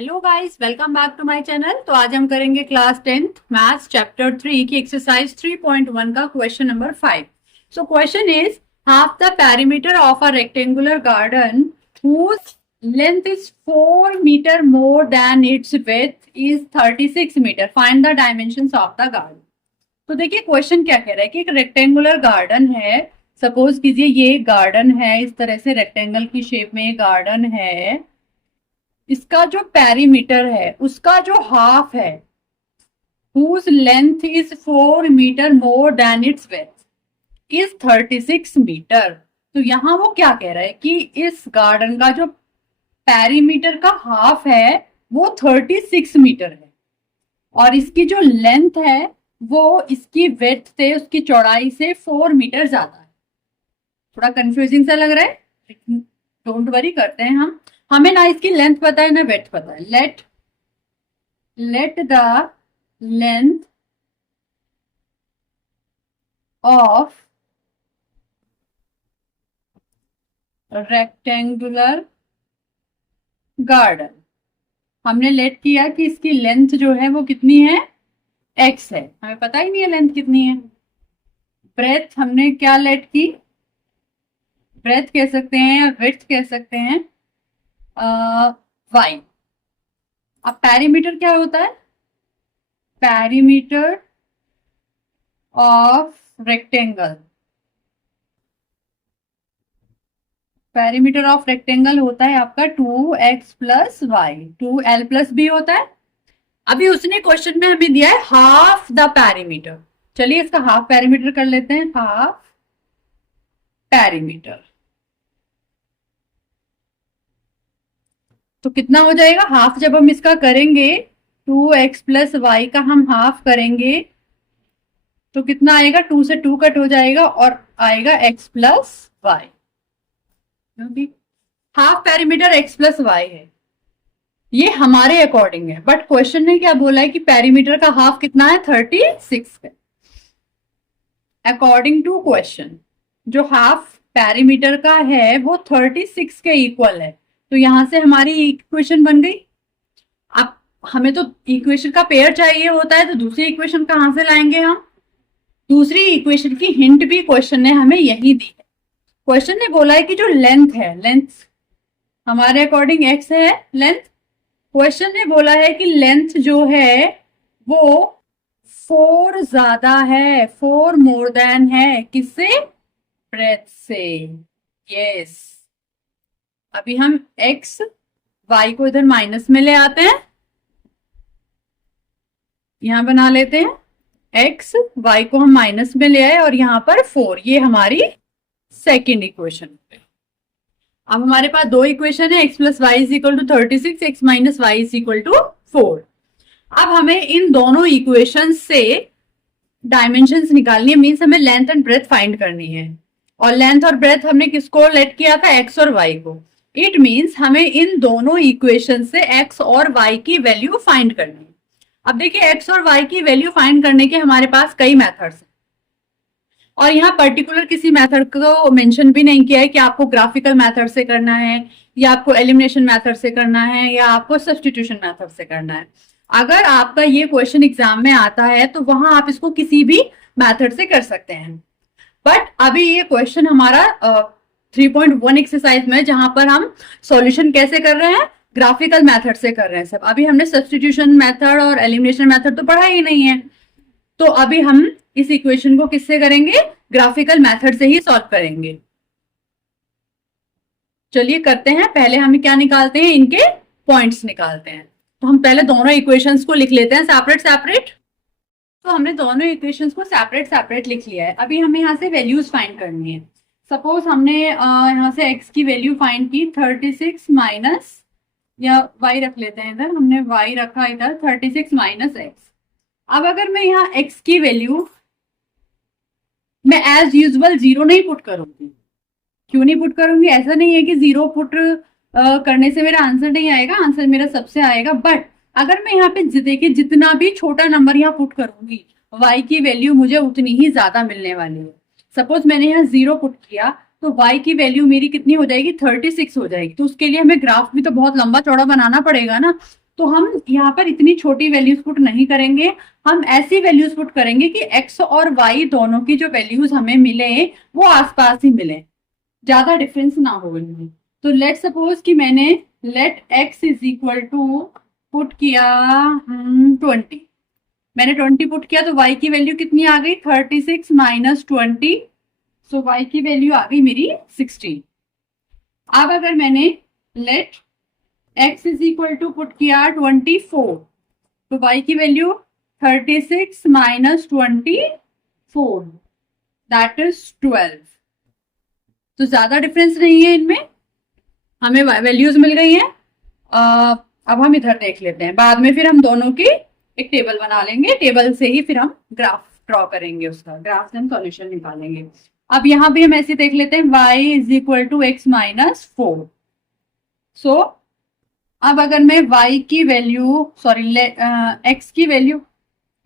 Hello guys, welcome back to my channel. तो आज हम करेंगे क्लास 10th मैथ्स चैप्टर 3 की एक्सरसाइज 3.1 का question number 5। So question is half the perimeter of a rectangular garden whose length is 4 meter more than its width is 36 meter. Find the dimensions of the garden. तो देखिए question क्या कह रहा है कि एक रेक्टेंगुलर गार्डन है। Suppose कीजिए ये गार्डन है, इस तरह से रेक्टेंगल की शेप में गार्डन है। इसका जो पेरीमीटर है उसका जो हाफ है whose length is 4 meter more than its width is 36 metre. तो यहाँ वो क्या कह रहा है कि इस गार्डन का जो पेरीमीटर का हाफ है वो 36 मीटर है और इसकी जो लेंथ है वो इसकी विड्थ से, उसकी चौड़ाई से 4 मीटर ज्यादा है। थोड़ा कंफ्यूजिंग सा लग रहा है, डोंट वरी, करते हैं हम। हमें ना इसकी लेंथ पता है ना विड्थ पता है। Let the length of rectangular garden, हमने लेट किया कि इसकी लेंथ जो है वो कितनी है, x है। हमें पता ही नहीं है लेंथ कितनी है। ब्रेथ हमने क्या लेट की, ब्रेथ कह सकते हैं या विड्थ कह सकते हैं, y। अब पेरीमीटर क्या होता है, perimeter of rectangle, perimeter of rectangle होता है आपका 2x plus Y, 2l plus B होता है। अभी उसने क्वेश्चन में हमें दिया है हाफ द पेरीमीटर। चलिए इसका हाफ पेरीमीटर कर लेते हैं। हाफ पेरीमीटर तो कितना हो जाएगा, हाफ जब हम इसका करेंगे 2x प्लस वाई का हम हाफ करेंगे तो कितना आएगा, 2 से 2 कट हो जाएगा और आएगा x plus y. Half perimeter x plus y है, ये हमारे अकॉर्डिंग है, बट क्वेश्चन ने क्या बोला है कि पेरीमीटर का हाफ कितना है, 36 है। अकॉर्डिंग टू क्वेश्चन जो हाफ पेरीमीटर का है वो 36 के इक्वल है। तो यहां से हमारी इक्वेशन बन गई। अब हमें तो इक्वेशन का पेयर चाहिए होता है, तो दूसरी इक्वेशन कहां से लाएंगे हम। दूसरी इक्वेशन की हिंट भी क्वेश्चन ने हमें यही दी है। क्वेश्चन ने बोला है कि जो लेंथ है, लेंथ हमारे अकॉर्डिंग x है लेंथ। क्वेश्चन ने बोला है कि लेंथ जो है वो 4 ज्यादा है, 4 मोर देन है, किससे, ब्रेथ से। यस, अभी हम x y को इधर माइनस में ले आते हैं, यहां बना लेते हैं x y को हम माइनस में ले आए और यहां पर 4, ये हमारी सेकेंड इक्वेशन। अब हमारे पास दो इक्वेशन है, x plus y is equal to 36, x minus y is equal to 4। अब हमें इन दोनों इक्वेशन से डायमेंशंस निकालनी है, मीन्स हमें लेंथ एंड ब्रेथ फाइंड करनी है। और लेंथ और ब्रेथ हमने किसको लेट किया था, x और y को। इट मीन्स हमें इन दोनों इक्वेशन से x और y की वैल्यू फाइंड करनी है। अब देखिए x और y की वैल्यू फाइंड करने के हमारे पास कई मेथड्स हैं और यहाँ पर्टिकुलर किसी मेथड को मेंशन भी नहीं किया है कि आपको ग्राफिकल मेथड से करना है या आपको एलिमिनेशन मेथड से करना है या आपको सब्स्टिट्यूशन मेथड से करना है। अगर आपका ये क्वेश्चन एग्जाम में आता है तो वहां आप इसको किसी भी मेथड से कर सकते हैं। बट अभी ये क्वेश्चन हमारा 3.1 एक्सरसाइज में, जहां पर हम सॉल्यूशन कैसे कर रहे हैं, ग्राफिकल मेथड से कर रहे हैं सब। अभी हमने सब्स्टिट्यूशन मेथड और एलिमिनेशन मेथड तो पढ़ा ही नहीं है, तो अभी हम इस इक्वेशन को किससे करेंगे, ग्राफिकल मेथड से ही सॉल्व करेंगे। चलिए करते हैं। पहले हम क्या निकालते हैं, इनके पॉइंट्स निकालते हैं। तो हम पहले दोनों इक्वेशंस को लिख लेते हैं सेपरेट सेपरेट। तो हमने दोनों इक्वेशंस को सेपरेट सेपरेट लिख लिया है। अभी हमें यहाँ से वैल्यूज फाइंड करनी है। सपोज हमने यहाँ से x की वैल्यू फाइंड की 36 माइनस, या y रख लेते हैं इधर, हमने y रखा इधर 36 माइनस x। अब अगर मैं यहाँ x की वैल्यू मैं एज यूजुअल 0 नहीं पुट करूंगी। क्यों नहीं पुट करूंगी, ऐसा नहीं है कि 0 पुट करने से मेरा आंसर नहीं आएगा, आंसर मेरा सबसे आएगा। बट अगर मैं यहाँ पे देखिए जितना भी छोटा नंबर यहाँ पुट करूंगी y की वैल्यू मुझे उतनी ही ज्यादा मिलने वाली है। सपोज मैंने यहाँ 0 पुट किया तो y की वैल्यू मेरी कितनी हो जाएगी, 36 हो जाएगी। तो उसके लिए हमें ग्राफ भी तो बहुत लंबा चौड़ा बनाना पड़ेगा ना। तो हम यहाँ पर इतनी छोटी वैल्यूज पुट नहीं करेंगे, हम ऐसी वैल्यूज पुट करेंगे कि x और y दोनों की जो वैल्यूज हमें मिले वो आसपास ही मिले, ज्यादा डिफरेंस ना हो इनमें। तो लेट सपोज कि मैंने let x is equal to put किया 20, मैंने 20 पुट किया तो y की वैल्यू कितनी आ गई 36 माइनस 20, सो y की वैल्यू आ गई मेरी 16। अब अगर मैंने let x is equal to put किया 24 तो y की वैल्यू 36 माइनस 24 दैट इज 12। तो ज्यादा डिफरेंस नहीं है इनमें, हमें वैल्यूज मिल गई हैं। अब हम इधर देख लेते हैं, बाद में फिर हम दोनों की एक टेबल बना लेंगे, टेबल से ही फिर हम ग्राफ ड्रॉ करेंगे, उसका ग्राफ से हम सॉल्यूशन निकालेंगे। अब यहाँ भी हम ऐसे देख लेते हैं y is equal to x minus 4। So अब अगर मैं y की वैल्यू x की वैल्यू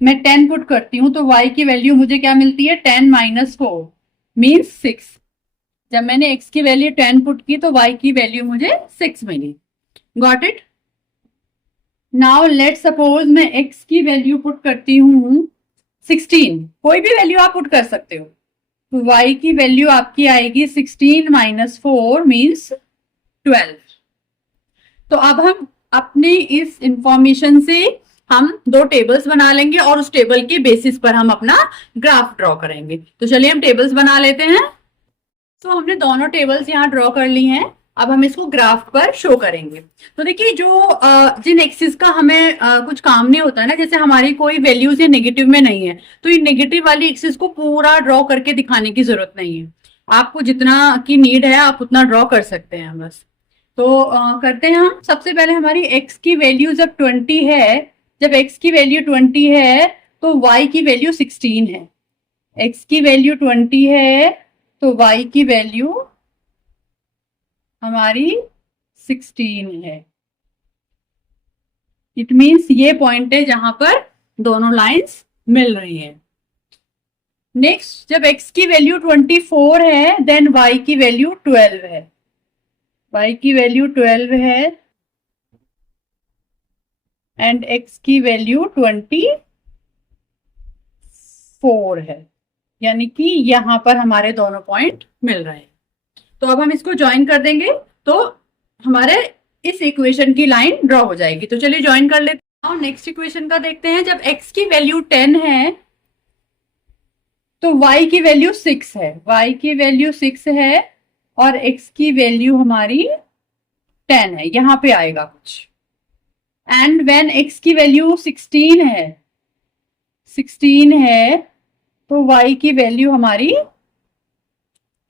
मैं 10 पुट करती हूँ तो y की वैल्यू मुझे क्या मिलती है 10 माइनस 4 मीन्स 6। जब मैंने x की वैल्यू 10 पुट की तो y की वैल्यू मुझे 6 मिली। Got it. Now let suppose मैं x की वैल्यू पुट करती हूँ 16, कोई भी वैल्यू आप पुट कर सकते हो, तो y की वैल्यू आपकी आएगी 16 माइनस 4 मीन्स 12। तो अब हम अपनी इस इंफॉर्मेशन से हम दो टेबल्स बना लेंगे और उस टेबल के बेसिस पर हम अपना ग्राफ ड्रॉ करेंगे। तो चलिए हम टेबल्स बना लेते हैं। तो हमने दोनों टेबल्स यहाँ ड्रॉ कर ली हैं, अब हम इसको ग्राफ पर शो करेंगे। तो देखिए जो जिन एक्सिस का हमें कुछ काम नहीं होता है ना, जैसे हमारी कोई वैल्यूज ये नेगेटिव में नहीं है तो ये नेगेटिव वाली एक्सिस को पूरा ड्रॉ करके दिखाने की जरूरत नहीं है, आपको जितना की नीड है आप उतना ड्रॉ कर सकते हैं बस। तो करते हैं हम। सबसे पहले हमारी x की वैल्यू जब 20 है, जब x की वैल्यू 20 है तो y की वैल्यू 16 है। x की वैल्यू 20 है तो y की वैल्यू हमारी 16 है। इट मीन्स ये पॉइंट है जहां पर दोनों लाइंस मिल रही हैं। नेक्स्ट, जब x की वैल्यू 24 है देन y की वैल्यू 12 है, y की वैल्यू 12 है एंड x की वैल्यू 24 है, यानी कि यहां पर हमारे दोनों पॉइंट मिल रहे हैं। तो अब हम इसको ज्वाइन कर देंगे तो हमारे इस इक्वेशन की लाइन ड्रॉ हो जाएगी। तो चलिए ज्वाइन कर लेते हैं और नेक्स्ट इक्वेशन का देखते हैं। जब x की वैल्यू 10 है तो y की वैल्यू 6 है, y की वैल्यू 6 है और x की वैल्यू हमारी 10 है, यहां पे आएगा कुछ। एंड व्हेन x की वैल्यू 16 है तो y की वैल्यू हमारी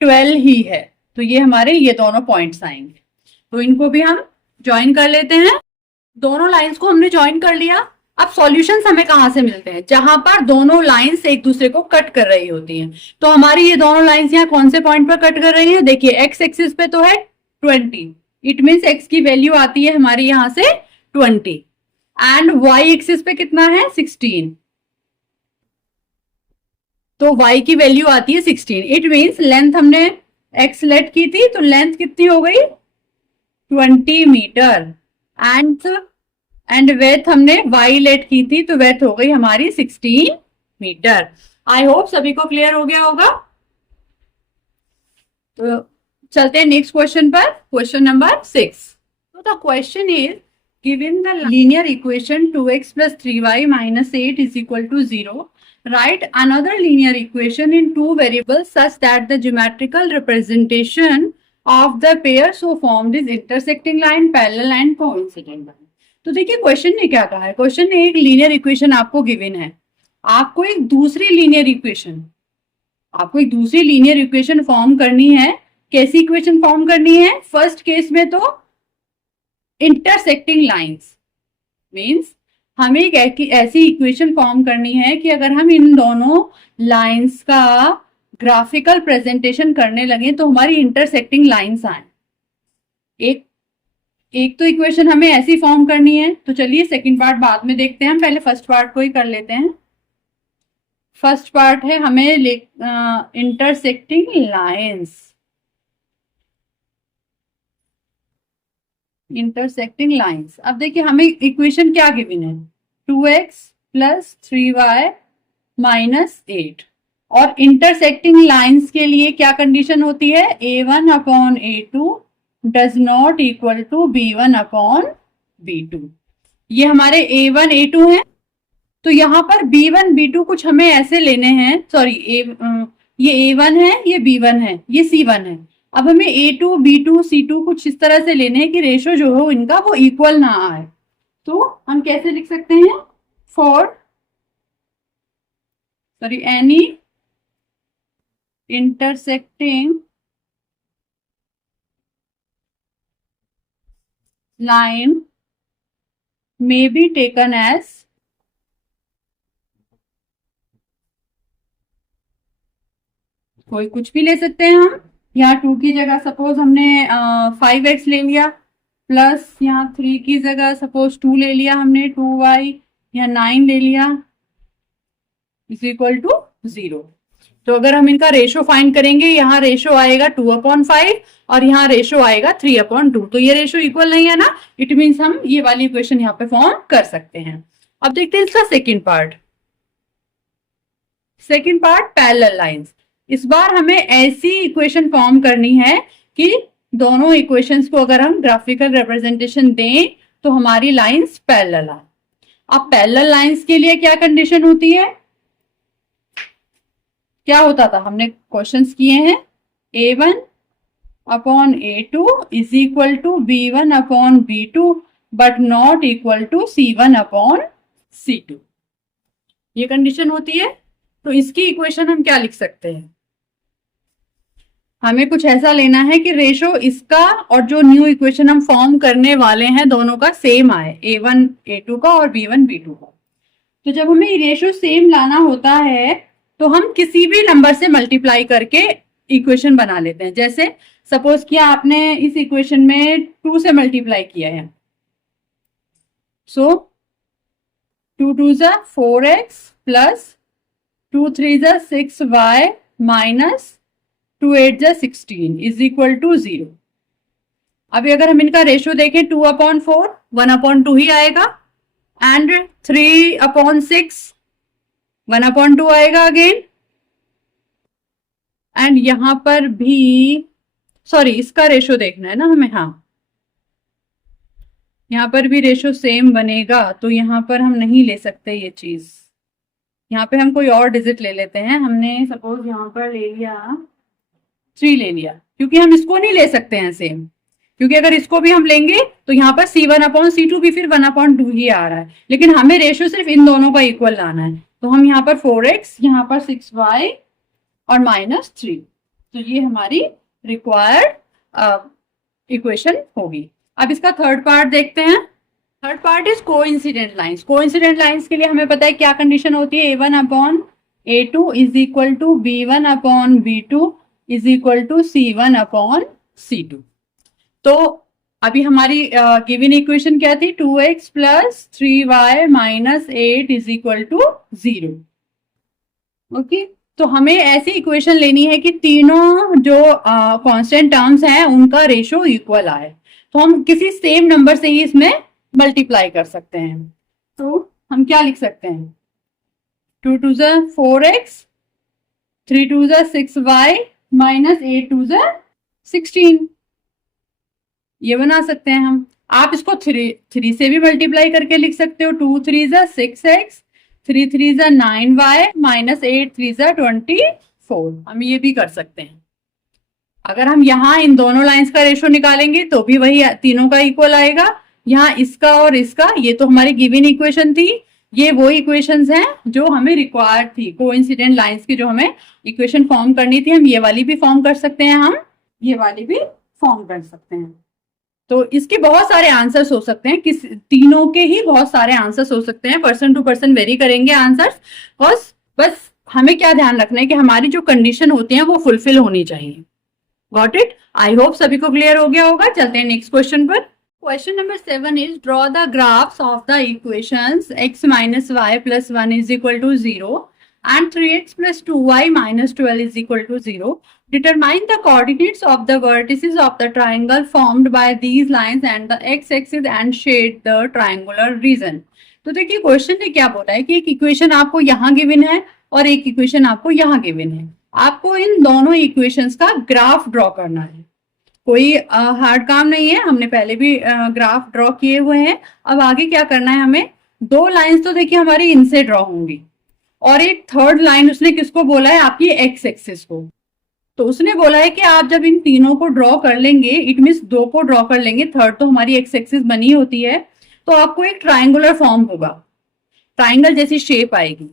12 ही है। तो ये हमारे ये दोनों पॉइंट्स आएंगे, तो इनको भी हम ज्वाइन कर लेते हैं। दोनों लाइंस को हमने ज्वाइन कर लिया। अब सॉल्यूशंस हमें कहां से मिलते हैं, जहां पर दोनों लाइंस एक दूसरे को कट कर रही होती हैं। तो हमारी ये दोनों लाइंस यहाँ कौन से पॉइंट पर कट कर रही है, देखिए एक्स एक्सिस पे तो है 20, इट मीन्स एक्स की वैल्यू आती है हमारी यहां से 20 एंड वाई एक्सिस पे कितना है 16, तो y की वैल्यू आती है 16। इट मीन्स लेंथ हमने x लेट की थी तो लेंथ कितनी हो गई 20 मीटर एंड वेथ हमने y लेट की थी तो वेथ हो गई हमारी 16 मीटर। आई होप सभी को क्लियर हो गया होगा। तो चलते हैं नेक्स्ट क्वेश्चन पर, क्वेश्चन नंबर 6। तो the question is given the linear equation 2x plus 3y minus 8 is equal to 0. Write another linear equation in two variables such that the geometrical representation of the pair so formed is intersecting line, parallel and coincident line. तो देखिए question ने क्या कहा है, question ने एक linear equation आपको given है, आपको एक दूसरी लीनियर इक्वेशन फॉर्म करनी है। कैसी इक्वेशन फॉर्म करनी है, फर्स्ट केस में तो इंटरसेक्टिंग लाइंस मींस हमें एक ऐसी इक्वेशन फॉर्म करनी है कि अगर हम इन दोनों लाइंस का ग्राफिकल प्रेजेंटेशन करने लगे तो हमारी इंटरसेक्टिंग लाइंस आए। एक तो इक्वेशन हमें ऐसी फॉर्म करनी है, तो चलिए सेकंड पार्ट बाद में देखते हैं, हम पहले फर्स्ट पार्ट को ही कर लेते हैं। फर्स्ट पार्ट है हमें इंटरसेक्टिंग लाइंस। Intersecting lines. अब देखिए हमें इक्वेशन क्या गिवन है, 2x प्लस 3y माइनस 8, और इंटरसेक्टिंग लाइंस के लिए क्या कंडीशन होती है, a1 upon a2 does not equal to b1 upon b2। ये हमारे a1 a2 है, तो यहाँ पर b1 b2 कुछ हमें ऐसे लेने हैं, सॉरी ये a1 है, ये b1 है, ये c1 है। अब हमें a2 b2 c2 कुछ इस तरह से लेने हैं कि रेशो जो हो इनका वो इक्वल ना आए। तो हम कैसे लिख सकते हैं, any intersecting line may be taken as कोई कुछ भी ले सकते हैं हम। यहाँ 2 की जगह सपोज हमने 5x ले लिया, प्लस यहाँ 3 की जगह सपोज 2 ले लिया हमने, 2y, यहाँ 9 ले लिया, इज इक्वल टू 0। तो अगर हम इनका रेशो फाइंड करेंगे, यहाँ रेशो आएगा 2/5 और यहाँ रेशो आएगा 3/2। तो ये रेशो इक्वल नहीं है ना, इट मीन्स हम ये वाली इक्वेशन यहाँ पे फॉर्म कर सकते हैं। अब देखते हैं इसका सेकेंड पार्ट। Parallel lines. इस बार हमें ऐसी इक्वेशन फॉर्म करनी है कि दोनों इक्वेशंस को अगर हम ग्राफिकल रिप्रेजेंटेशन दें तो हमारी लाइंस पैरेलल आए। अब पैरेलल लाइंस के लिए क्या कंडीशन होती है, क्या होता था, हमने क्वेश्चंस किए हैं, a1 upon a2 is equal to b1 upon b2 but not equal to c1 upon c2। ये कंडीशन होती है। तो इसकी इक्वेशन हम क्या लिख सकते हैं, हमें कुछ ऐसा लेना है कि रेशो इसका और जो न्यू इक्वेशन हम फॉर्म करने वाले हैं दोनों का सेम आए, a1 a2 का और b1 b2 का। तो जब हमें रेशो सेम लाना होता है तो हम किसी भी नंबर से मल्टीप्लाई करके इक्वेशन बना लेते हैं। जैसे सपोज किया आपने इस इक्वेशन में 2 से मल्टीप्लाई किया है, सो 2 2 जा 4x प्लस 2 3 जा 6y माइनस 2 8 जा 16 इज इक्वल टू 0। अभी अगर हम इनका रेशो देखें 2/4 1/2 ही आएगा, एंड 3/6 1/2 आएगा अगेन, एंड यहां पर भी सॉरी इसका रेशो देखना है ना हमें, हाँ यहां पर भी रेशो सेम बनेगा। तो यहां पर हम नहीं ले सकते ये चीज, यहाँ पे हम कोई और डिजिट ले लेते हैं। हमने सपोज यहाँ पर ले लिया 3 ले लिया, क्योंकि हम इसको नहीं ले सकते हैं सेम, क्योंकि अगर इसको भी हम लेंगे तो यहाँ पर c1 अपॉन c2 भी फिर 1/2 ही आ रहा है, लेकिन हमें रेशो सिर्फ इन दोनों का इक्वल लाना है। तो हम यहाँ पर 4x, यहाँ पर 6y और -3, तो ये हमारी रिक्वायर्ड इक्वेशन होगी। अब इसका थर्ड पार्ट देखते हैं। Third part is coincident lines. Coincident lines के लिए हमें पता है क्या कंडीशन होती है, a1 upon a2 is equal to b1 upon b2 is equal to c1 upon c2। तो अभी हमारी गिवन इक्वेशन क्या थी, 2x plus 3y minus 8 is equal to 0। Okay, तो हमें ऐसी इक्वेशन लेनी है कि तीनों जो कांस्टेंट टर्म्स हैं उनका रेशो इक्वल आए। तो हम किसी सेम नंबर से ही इसमें मल्टीप्लाई कर सकते हैं। तो हम क्या लिख सकते हैं, 2 2 जा 4x, 3 2 जा 6y माइनस 8 2 जा 16, ये बना सकते हैं हम। आप इसको 3 से भी मल्टीप्लाई करके लिख सकते हो, 2 3 जा 6x, 3 3 जा 9y माइनस 8 3 जा 24, हम ये भी कर सकते हैं। अगर हम यहाँ इन दोनों लाइंस का रेशो निकालेंगे तो भी वही तीनों का इक्वल आएगा। यहाँ इसका और इसका, ये तो हमारी गिवन इक्वेशन थी, ये वो इक्वेशंस हैं जो हमें रिक्वायर्ड थी कोइंसिडेंट लाइंस की, जो हमें इक्वेशन फॉर्म करनी थी। हम ये वाली भी फॉर्म कर सकते हैं, हम ये वाली भी फॉर्म कर सकते हैं। तो इसके बहुत सारे आंसर्स हो सकते हैं, किस तीनों के ही बहुत सारे आंसर्स हो सकते हैं, पर्सन टू पर्सन वेरी करेंगे आंसर्स। बस हमें क्या ध्यान रखना है कि हमारी जो कंडीशन होती है वो फुलफिल होनी चाहिए। Got it? आई होप सभी को क्लियर हो गया होगा। चलते हैं नेक्स्ट क्वेश्चन पर। Question number 7 is draw the graphs of the equations x minus y plus 1 is equal to 0 and 3x plus 2y minus 12 is equal to 0 Determine the coordinates of the vertices of the triangle formed by these lines and the x-axis and shade the triangular region. तो देखिए question ने क्या बोला है कि एक equation आपको यहाँ गिवन है और एक इक्वेशन आपको यहाँ गिवन है। आपको इन दोनों इक्वेशंस का ग्राफ ड्रॉ करना है। कोई हार्ड काम नहीं है, हमने पहले भी ग्राफ ड्रॉ किए हुए हैं। अब आगे क्या करना है हमें, दो लाइंस तो देखिए हमारी इनसे ड्रॉ होंगी और एक थर्ड लाइन उसने किसको बोला है, आपकी एक्स एक्सिस को। तो उसने बोला है कि आप जब इन तीनों को ड्रॉ कर लेंगे, इट मीन्स दो को ड्रॉ कर लेंगे, थर्ड तो हमारी एक्स एक्सिस बनी होती है, तो आपको एक ट्राइंगुलर फॉर्म होगा, ट्राइंगल जैसी शेप आएगी।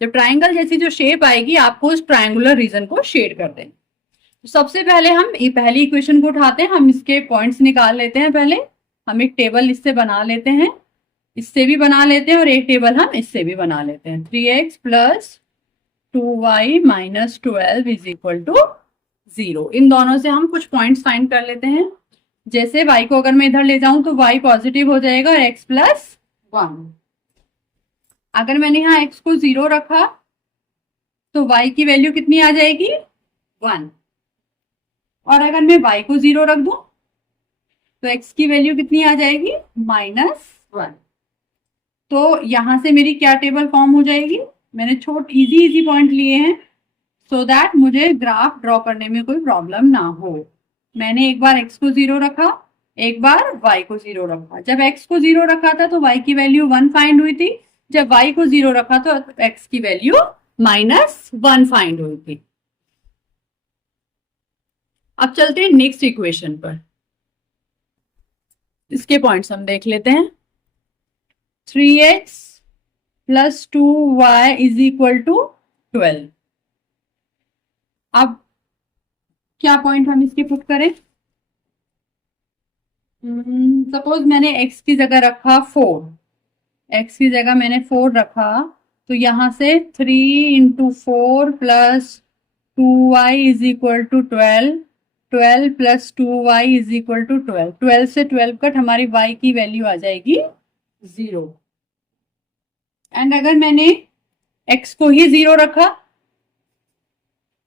जब ट्राइंगल जैसी जो शेप आएगी आपको उस ट्राइंगुलर रीजन को शेड कर दें। तो सबसे पहले हम ये पहली इक्वेशन को उठाते हैं, हम इसके पॉइंट्स निकाल लेते हैं। पहले हम एक टेबल इससे बना लेते हैं, इससे भी बना लेते हैं और एक टेबल हम इससे भी बना लेते हैं। 3x plus 2y minus 12 is equal to 0। इन दोनों से हम कुछ पॉइंट्स फाइंड कर लेते हैं। जैसे y को अगर मैं इधर ले जाऊं तो y पॉजिटिव हो जाएगा और x प्लस 1। अगर मैंने यहाँ x को 0 रखा तो y की वैल्यू कितनी आ जाएगी, 1। और अगर मैं y को 0 रख दूं तो x की वैल्यू कितनी आ जाएगी, -1। तो यहां से मेरी क्या टेबल फॉर्म हो जाएगी, मैंने इजी पॉइंट लिए हैं सो दैट मुझे ग्राफ ड्रॉ करने में कोई प्रॉब्लम ना हो। मैंने एक बार x को 0 रखा, एक बार y को 0 रखा। जब x को 0 रखा था तो y की वैल्यू 1 फाइंड हुई थी, जब y को 0 रखा तो x की वैल्यू -1 फाइंड हुई थी। अब चलते हैं नेक्स्ट इक्वेशन पर, इसके पॉइंट्स हम देख लेते हैं। 3x plus 2y is equal to 12। अब क्या पॉइंट हम इसके पुट करें, सपोज मैंने x की जगह रखा 4, x की जगह मैंने 4 रखा, तो यहां से 3 into 4 plus 2y is equal to 12, 12 plus 2y is equal to 12। 12 से 12 कट, हमारी y की वैल्यू आ जाएगी 0। एंड अगर मैंने x को ही 0 रखा,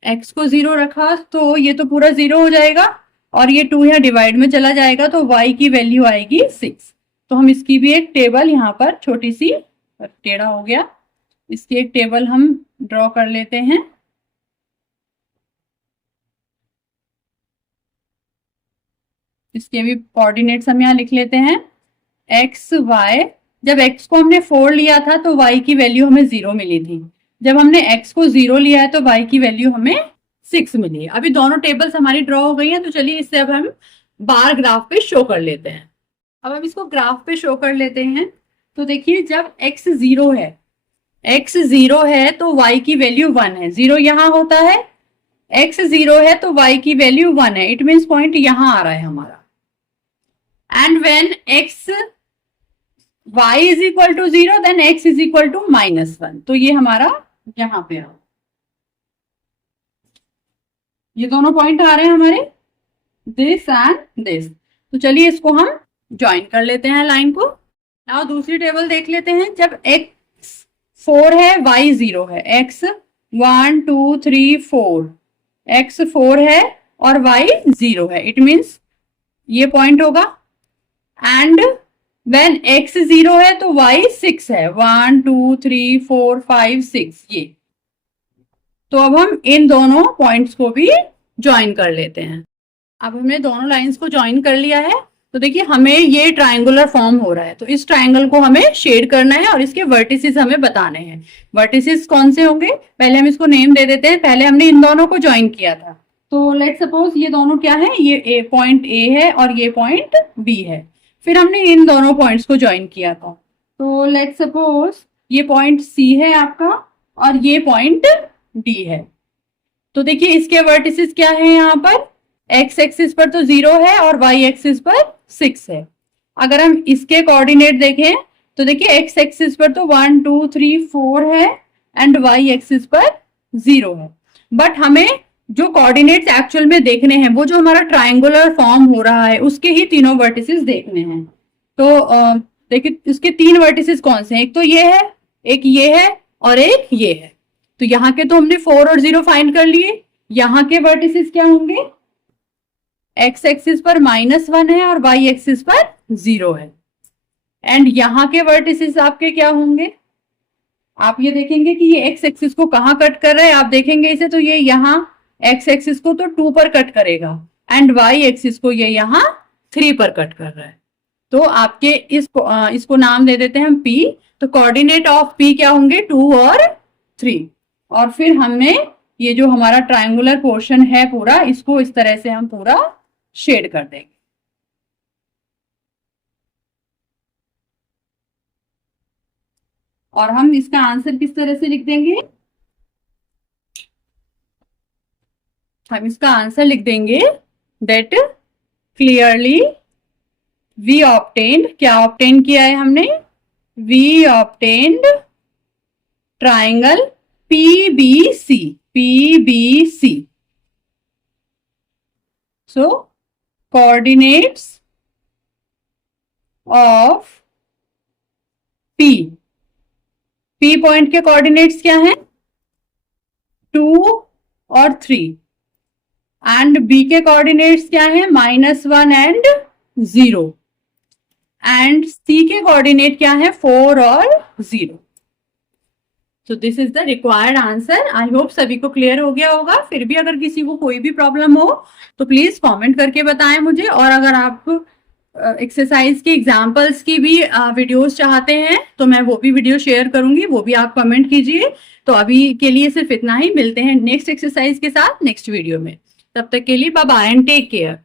x को 0 रखा तो ये तो पूरा 0 हो जाएगा और ये 2 यहाँ डिवाइड में चला जाएगा, तो y की वैल्यू आएगी 6। तो हम इसकी भी एक टेबल यहाँ पर, छोटी सी टेढ़ा हो गया, इसकी एक टेबल हम ड्रॉ कर लेते हैं। इसके भी कोऑर्डिनेट्स हम यहाँ लिख लेते हैं, x y। जब x को हमने 4 लिया था तो y की वैल्यू हमें 0 मिली थी, जब हमने x को 0 लिया है तो y की वैल्यू हमें 6 मिली है। अभी दोनों टेबल्स हमारी ड्रॉ हो गई हैं, तो चलिए इससे अब हम बार ग्राफ पे शो कर लेते हैं। अब हम इसको ग्राफ पे शो कर लेते हैं। तो देखिए जब x 0 है, x 0 है तो y की वैल्यू 1 है, 0 यहाँ होता है, x 0 है तो y की वैल्यू 1 है, इट मीन्स पॉइंट यहाँ आ रहा है हमारा। And when x y is equal to 0 then x is equal to -1। तो ये हमारा यहाँ पे आ, ये दोनों पॉइंट आ रहे हैं हमारे, दिस एंड दिस। तो चलिए इसको हम ज्वाइन कर लेते हैं लाइन को। नाउ दूसरी टेबल देख लेते हैं। जब x 4 है y 0 है, x 1 2 3 4, x 4 है और y 0 है, इट मीन्स ये पॉइंट होगा। एंड व्हेन x 0 है तो y 6 है, 1 2 3 4 5 6 ये। तो अब हम इन दोनों पॉइंट्स को भी ज्वाइन कर लेते हैं। अब हमने दोनों लाइंस को ज्वाइन कर लिया है, तो देखिए हमें ये ट्राइंगुलर फॉर्म हो रहा है, तो इस ट्राइंगल को हमें शेड करना है और इसके वर्टिसेस हमें बताने हैं। वर्टिसेस कौन से होंगे, पहले हम इसको नेम दे देते हैं। पहले हमने इन दोनों को ज्वाइन किया था, तो लेट्स सपोज ये दोनों क्या है, ये पॉइंट ए है और ये पॉइंट बी है। फिर हमने इन दोनों पॉइंट्स को ज्वाइन किया था, तो लेट्स सपोज ये पॉइंट सी है आपका और ये पॉइंट डी है। तो देखिए इसके वर्टिसेस क्या है, यहाँ पर x एक्सिस पर तो 0 है और y एक्सिस पर 6 है। अगर हम इसके कोऑर्डिनेट देखें तो देखिए x एक्सिस पर तो 1 2 3 4 है एंड y एक्सिस पर 0 है। बट हमें जो कोऑर्डिनेट्स एक्चुअल में देखने हैं, वो जो हमारा ट्राइंगुलर फॉर्म हो रहा है उसके ही तीनों वर्टिसेस देखने हैं। तो देखिए इसके 3 वर्टिसेस कौन से हैं, एक तो ये है, एक ये है और एक ये है। तो यहाँ के तो हमने 4 और 0 फाइंड कर लिए। यहाँ के वर्टिसेस क्या होंगे, एक्स एक्सिस पर -1 है और वाई एक्सिस पर 0 है। एंड यहाँ के वर्टिसेस आपके क्या होंगे, आप ये देखेंगे कि ये एक्स एक्सिस को कहाँ कट कर रहा है, आप देखेंगे इसे तो ये यहाँ एक्स एक्सिस को तो 2 पर कट करेगा एंड वाई एक्सिस को ये यहाँ 3 पर कट कर रहा है। तो आपके इसको नाम दे देते हैं हम P। तो कोऑर्डिनेट ऑफ P क्या होंगे, 2 और 3। और फिर हमने ये जो हमारा ट्रायंगुलर पोर्शन है पूरा, इसको इस तरह से हम पूरा शेड कर देंगे। और हम इसका आंसर किस तरह से लिख देंगे, हम इसका आंसर लिख देंगे दैट क्लियरली वी ऑब्टेन्ड, क्या ऑब्टेन किया है हमने, we obtained triangle PBC, PBC। So coordinates of P point के कोऑर्डिनेट्स क्या हैं, 2 और 3 एंड B के कोऑर्डिनेट्स क्या हैं, -1 एंड 0 एंड C के कोऑर्डिनेट क्या है, 4 और 0। So this is the required answer। I hope सभी को क्लियर हो गया होगा। फिर भी अगर किसी को कोई भी प्रॉब्लम हो तो प्लीज कमेंट करके बताएं मुझे। और अगर आप एक्सरसाइज के एग्जाम्पल्स की भी वीडियोस चाहते हैं तो मैं वो भी वीडियो शेयर करूंगी, वो भी आप कमेंट कीजिए। तो अभी के लिए सिर्फ इतना ही, मिलते हैं नेक्स्ट एक्सरसाइज के साथ नेक्स्ट वीडियो में। तब तक के लिए bye bye and take care.